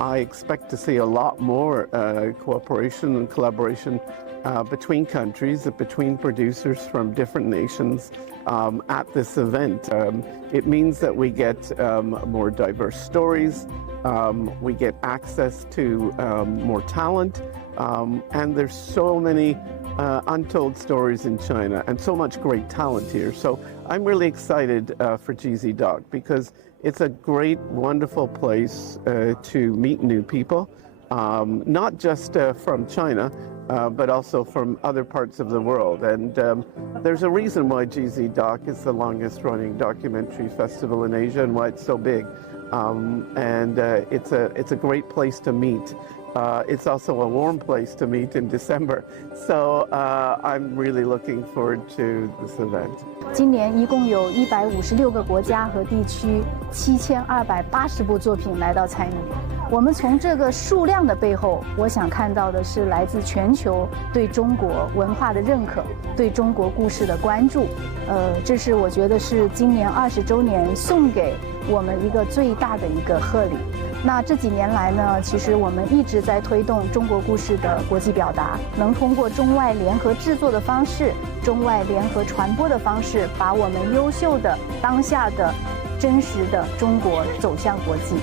I expect to see a lot more cooperation and collaboration between countries, between producers from different nations at this event. It means that we get more diverse stories, we get access to more talent, and there's so many untold stories in China and so much great talent here. So I'm really excited for GZ Doc because it's a great, wonderful place to meet new people, not just from China, but also from other parts of the world. And there's a reason why GZ Doc is the longest running documentary festival in Asia and why it's so big. It's a great place to meet. It's also a warm place to meet in December. So I'm really looking forward to this event. 今年一共有156个国家和地区，7280部作品来到参与。我们从这个数量的背后，我想看到的是来自全球对中国文化的认可，对中国故事的关注。这是我觉得是今年20周年送给我们一个最大的一个贺礼。那这几年来呢，其实我们一直在推动中国故事的国际表达，能通过中外联合制作的方式、中外联合传播的方式，把我们优秀的当下的真实的中国走向国际。